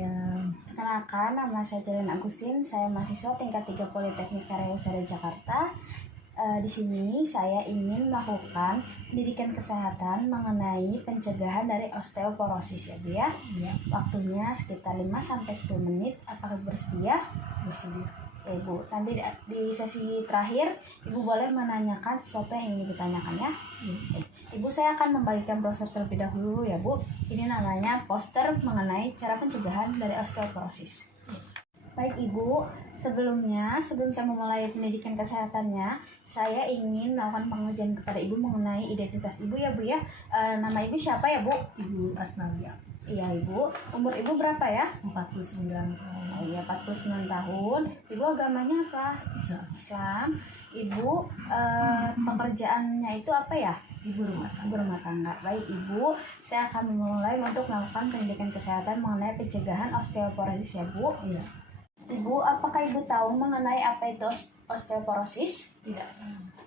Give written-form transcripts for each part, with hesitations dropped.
Ya, Perkenalkan, nama saya Jalen Agustin. Saya mahasiswa tingkat 3 Politeknik Karyawusada Jakarta. Di sini saya ingin melakukan pendidikan kesehatan mengenai pencegahan dari osteoporosis ya Bu ya. ya, Waktunya sekitar 5-10 menit. Apakah bersedia? bersedia. Ya Ibu, nanti di sesi terakhir Ibu boleh menanyakan sesuatu yang ingin ditanyakan ya. Ibu, saya akan membagikan brosur terlebih dahulu ya Bu. Ini namanya poster mengenai cara pencegahan dari osteoporosis. Baik Ibu, sebelum saya memulai pendidikan kesehatannya, saya ingin melakukan pengujian kepada Ibu mengenai identitas Ibu ya Bu ya. Nama Ibu siapa ya Bu? Ibu Asnalia, Iya Ibu, umur Ibu berapa ya? 49 tahun. Oh iya, 49 tahun. Ibu agamanya apa? Islam. Ibu pekerjaannya itu apa ya? Ibu rumah Ibu rumah tangga. Baik Ibu, saya akan memulai untuk melakukan pendidikan kesehatan mengenai pencegahan osteoporosis ya Bu. Iya. Ibu, apakah Ibu tahu mengenai apa itu osteoporosis? Tidak.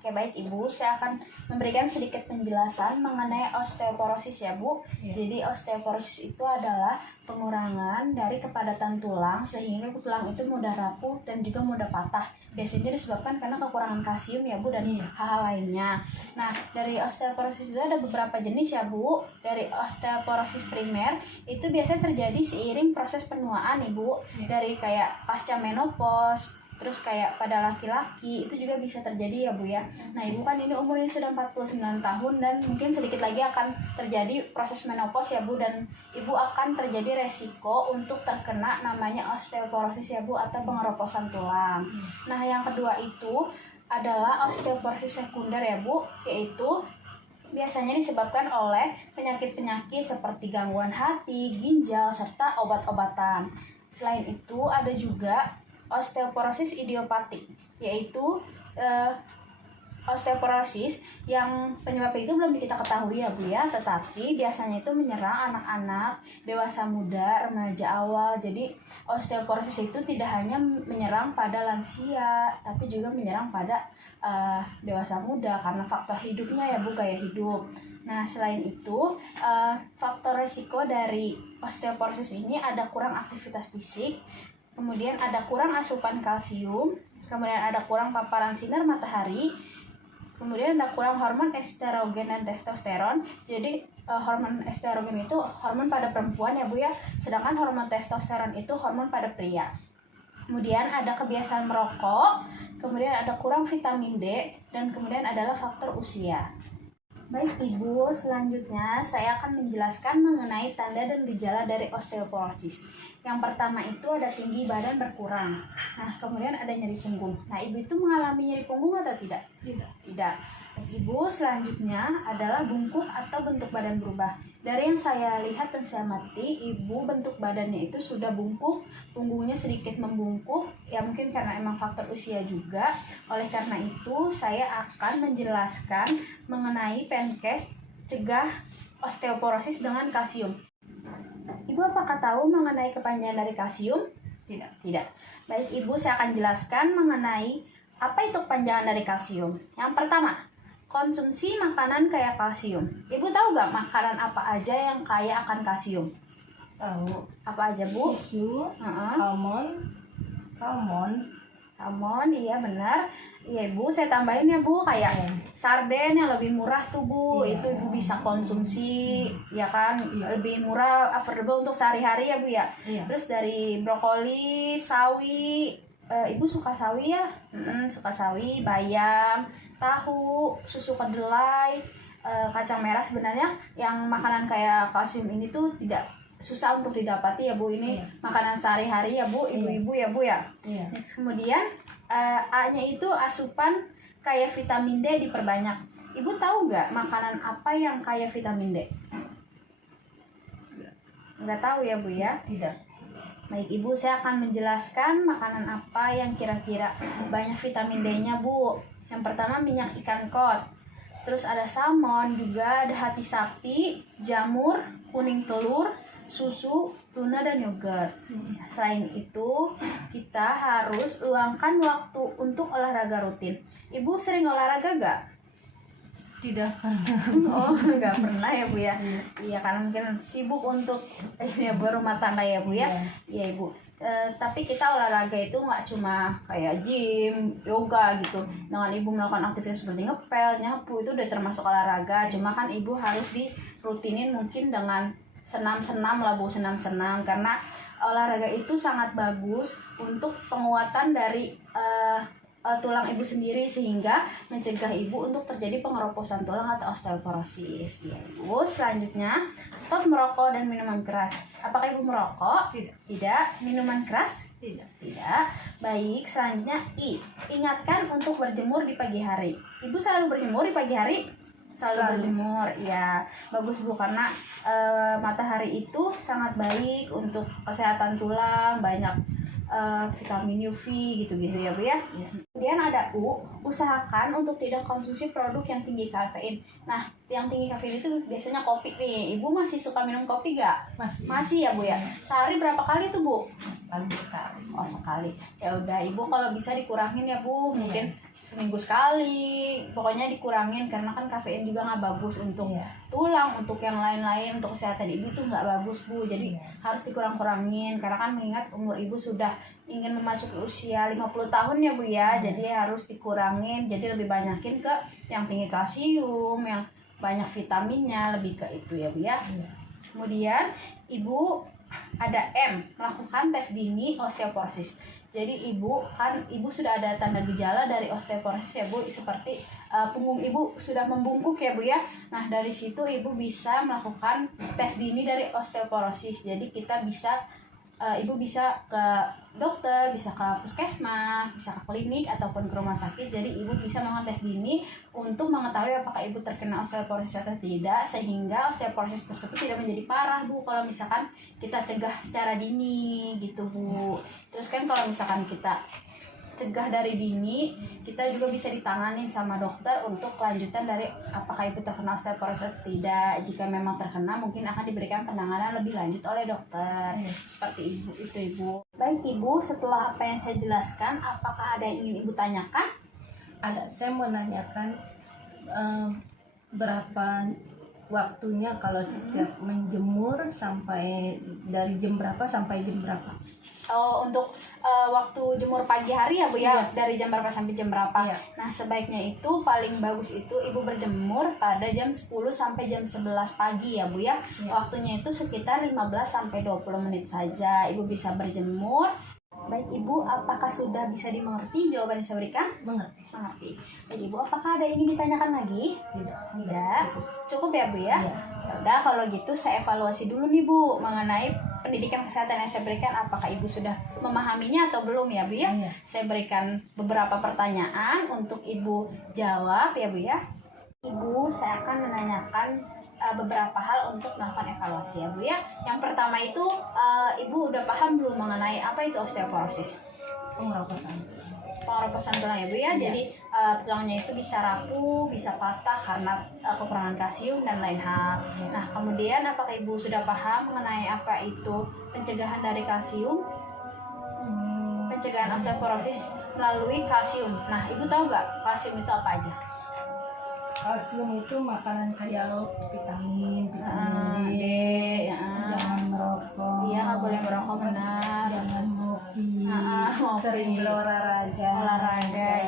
Oke baik Ibu, saya akan memberikan sedikit penjelasan mengenai osteoporosis ya Bu. Iya. Jadi osteoporosis itu adalah pengurangan dari kepadatan tulang sehingga tulang itu mudah rapuh dan juga mudah patah. Biasanya disebabkan karena kekurangan kalsium ya Bu dan hal-hal lainnya. Nah, dari osteoporosis itu ada beberapa jenis ya Bu. Dari osteoporosis primer itu biasanya terjadi seiring proses penuaan Ibu. Dari kayak pasca menopause, terus kayak pada laki-laki itu juga bisa terjadi ya Bu ya. Nah Ibu kan ini umurnya sudah 49 tahun dan mungkin sedikit lagi akan terjadi proses menopause ya Bu, dan Ibu akan terjadi resiko untuk terkena namanya osteoporosis ya Bu, atau pengeroposan tulang. Nah yang kedua itu adalah osteoporosis sekunder ya Bu, yaitu biasanya disebabkan oleh penyakit-penyakit seperti gangguan hati, ginjal, serta obat-obatan. Selain itu ada juga osteoporosis idiopatik, yaitu osteoporosis yang penyebabnya itu belum kita ketahui ya Bu ya, tetapi biasanya itu menyerang anak-anak, dewasa muda, remaja awal. Jadi osteoporosis itu tidak hanya menyerang pada lansia, tapi juga menyerang pada dewasa muda karena faktor hidupnya ya Bu, gaya hidup. Nah selain itu faktor risiko dari osteoporosis ini ada kurang aktivitas fisik, kemudian ada kurang asupan kalsium, kemudian ada kurang paparan sinar matahari, kemudian ada kurang hormon estrogen dan testosteron. Jadi hormon estrogen itu hormon pada perempuan ya Bu ya, sedangkan hormon testosteron itu hormon pada pria. Kemudian ada kebiasaan merokok, kemudian ada kurang vitamin D, dan kemudian adalah faktor usia. Baik Ibu, selanjutnya saya akan menjelaskan mengenai tanda dan gejala dari osteoporosis. Yang pertama itu ada tinggi badan berkurang. Nah, kemudian ada nyeri punggung. Nah, Ibu itu mengalami nyeri punggung atau tidak? Tidak. Ibu, selanjutnya adalah bungkuk atau bentuk badan berubah. Dari yang saya lihat dan saya amati, Ibu bentuk badannya itu sudah bungkuk, punggungnya sedikit membungkuk, ya mungkin karena emang faktor usia juga. Oleh karena itu, saya akan menjelaskan mengenai Penkes cegah osteoporosis dengan kalsium. Ibu apakah tahu mengenai kepanjangan dari kalsium? Tidak. Baik Ibu, saya akan jelaskan mengenai apa itu kepanjangan dari kalsium. Yang pertama, konsumsi makanan kaya kalsium. Ibu tahu gak makanan apa aja yang kaya akan kalsium? Tahu. Apa aja Bu? Susu, Salmon, iya benar. Iya Ibu, saya tambahin ya Bu, kayak sarden yang lebih murah tuh Bu, itu Ibu bisa konsumsi, ya kan? Lebih murah, affordable untuk sehari-hari ya Bu ya. Terus dari brokoli, sawi, Ibu suka sawi ya? Suka sawi, bayam, tahu, susu kedelai, kacang merah. Sebenarnya yang makanan kayak kalsium ini tuh tidak susah untuk didapati ya Bu, ini makanan sehari-hari ya Bu, ibu-ibu ya Bu ya. Next, kemudian A-nya itu asupan kaya vitamin D diperbanyak. Ibu tahu nggak makanan apa yang kaya vitamin D? Nggak tahu ya Bu ya? Tidak. Baik Ibu, saya akan menjelaskan makanan apa yang kira-kira banyak vitamin D-nya Bu. Yang pertama minyak ikan kod, terus ada salmon, juga ada hati sapi, jamur, kuning telur, susu, tuna, dan yogurt. Selain itu, kita harus luangkan waktu untuk olahraga rutin. Ibu sering olahraga gak? Tidak pernah. Oh, nggak pernah ya Bu ya? Iya, karena mungkin sibuk untuk ya berumah tangga ya Bu ya? Iya Ibu. Tapi kita olahraga itu nggak cuma kayak gym, yoga gitu. Dengan Ibu melakukan aktivitas seperti ngepel, nyapu itu udah termasuk olahraga. Cuma kan Ibu harus dirutinin mungkin dengan senam-senam lah Bu, senam-senam. Karena olahraga itu sangat bagus untuk penguatan dari tulang Ibu sendiri, sehingga mencegah Ibu untuk terjadi pengeroposan tulang atau osteoporosis. Ya, Ibu. Selanjutnya, stop merokok dan minuman keras. Apakah Ibu merokok? Tidak. Tidak. Minuman keras? Tidak. Tidak. Baik, selanjutnya I. Ingatkan untuk berjemur di pagi hari. Ibu selalu berjemur di pagi hari? Selalu berjemur. Ya, bagus Bu, karena matahari itu sangat baik untuk kesehatan tulang, banyak vitamin UV gitu-gitu ya Bu ya. Kemudian ada U, usahakan untuk tidak konsumsi produk yang tinggi kafein. Nah, yang tinggi kafein itu biasanya kopi nih. Ibu masih suka minum kopi gak? Masih ya Bu ya. Sehari berapa kali tuh Bu? Sekali. Oh, sekali. Ya udah Ibu kalau bisa dikurangin ya Bu, mungkin seminggu sekali. Pokoknya dikurangin karena kan kafein juga nggak bagus untuk tulang, untuk yang lain-lain, untuk kesehatan Ibu itu nggak bagus Bu. Jadi harus dikurang-kurangin karena kan mengingat umur Ibu sudah ingin memasuki usia 50 tahun ya Bu ya. Jadi harus dikurangin. Jadi lebih banyakin ke yang tinggi kalsium, yang banyak vitaminnya, lebih ke itu ya Bu ya. Kemudian Ibu ada M, melakukan tes dini osteoporosis. Jadi Ibu sudah ada tanda gejala dari osteoporosis ya Bu, seperti punggung Ibu sudah membungkuk ya Bu ya. Nah, dari situ Ibu bisa melakukan tes dini dari osteoporosis. Jadi Ibu bisa ke dokter, bisa ke puskesmas, bisa ke klinik ataupun ke rumah sakit. Jadi Ibu bisa melakukan tes dini untuk mengetahui apakah Ibu terkena osteoporosis atau tidak, sehingga osteoporosis tersebut tidak menjadi parah Bu kalau misalkan kita cegah secara dini gitu Bu. Terus kan kalau misalkan kita cegah dari dini, kita juga bisa ditangani sama dokter untuk kelanjutan dari apakah Ibu terkena osteoporosis atau tidak. Jika memang terkena, mungkin akan diberikan penanganan lebih lanjut oleh dokter. Seperti Ibu. Baik Ibu, setelah apa yang saya jelaskan, apakah ada yang ingin Ibu tanyakan? Ada. Saya mau nanyakan berapa waktunya kalau setiap menjemur, sampai dari jam berapa sampai jam berapa? Oh, untuk waktu jemur pagi hari ya Bu ya, dari jam berapa sampai jam berapa? Nah, sebaiknya itu paling bagus itu Ibu berjemur pada jam 10 sampai jam 11 pagi ya Bu ya. Waktunya itu sekitar 15 sampai 20 menit saja Ibu bisa berjemur. Baik Ibu, apakah sudah bisa dimengerti jawaban yang saya berikan? Mengerti. Baik Ibu, apakah ada yang ingin ditanyakan lagi? Tidak. Cukup ya Bu ya? Udah, kalau gitu saya evaluasi dulu nih Bu mengenai pendidikan kesehatan yang saya berikan. Apakah Ibu sudah memahaminya atau belum ya Bu ya? Saya berikan beberapa pertanyaan untuk Ibu jawab ya Bu ya. Ibu, saya akan menanyakan beberapa hal untuk melakukan evaluasi ya Bu ya. Yang pertama itu Ibu udah paham belum mengenai apa itu osteoporosis? Pengeroposan tulang ya Bu ya. Jadi tulangnya itu bisa rapuh, bisa patah karena kekurangan kalsium dan lain hal. Nah, kemudian apakah Ibu sudah paham mengenai apa itu pencegahan dari kalsium? Pencegahan osteoporosis melalui kalsium. Nah, Ibu tahu nggak kalsium itu apa aja? Kalsium itu makanan kayak vitamin D. Jangan merokok. Iya, nggak boleh merokok, benar. Jangan ngopi. Ngopi. Sering berolahraga.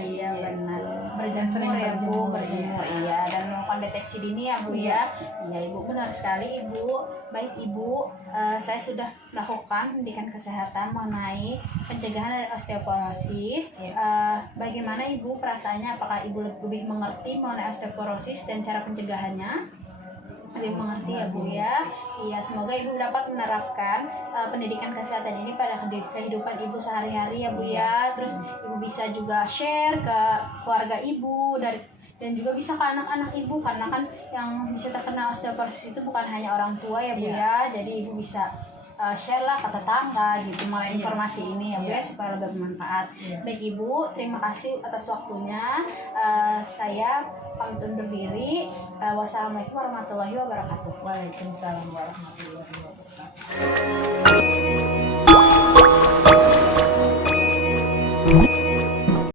Iya benar. Berjemur ya Bu, berjemur iya, dan melakukan deteksi dini ya Bu ya. Iya Ibu, benar sekali Ibu. Baik Ibu, saya sudah melakukan pendidikan kesehatan mengenai pencegahan dari osteoporosis. Bagaimana Ibu perasaannya? Apakah Ibu lebih mengerti mengenai osteoporosis dan cara pencegahannya? Lebih mengerti ya Bu ya. Iya, semoga Ibu dapat menerapkan pendidikan kesehatan ini pada kehidupan Ibu sehari-hari ya Bu ya. Terus Ibu bisa juga share ke keluarga Ibu dan juga bisa ke anak-anak Ibu, karena kan yang bisa terkena osteoporosis itu bukan hanya orang tua ya Bu ya. Jadi Ibu bisa share lah ke tetangga gitu mengenai informasi ini ya Bu ya, supaya lebih bermanfaat. Baik Ibu, terima kasih atas waktunya. Saya pamit undur diri. Wassalamualaikum warahmatullahi wabarakatuh. Waalaikumsalam warahmatullahi wabarakatuh.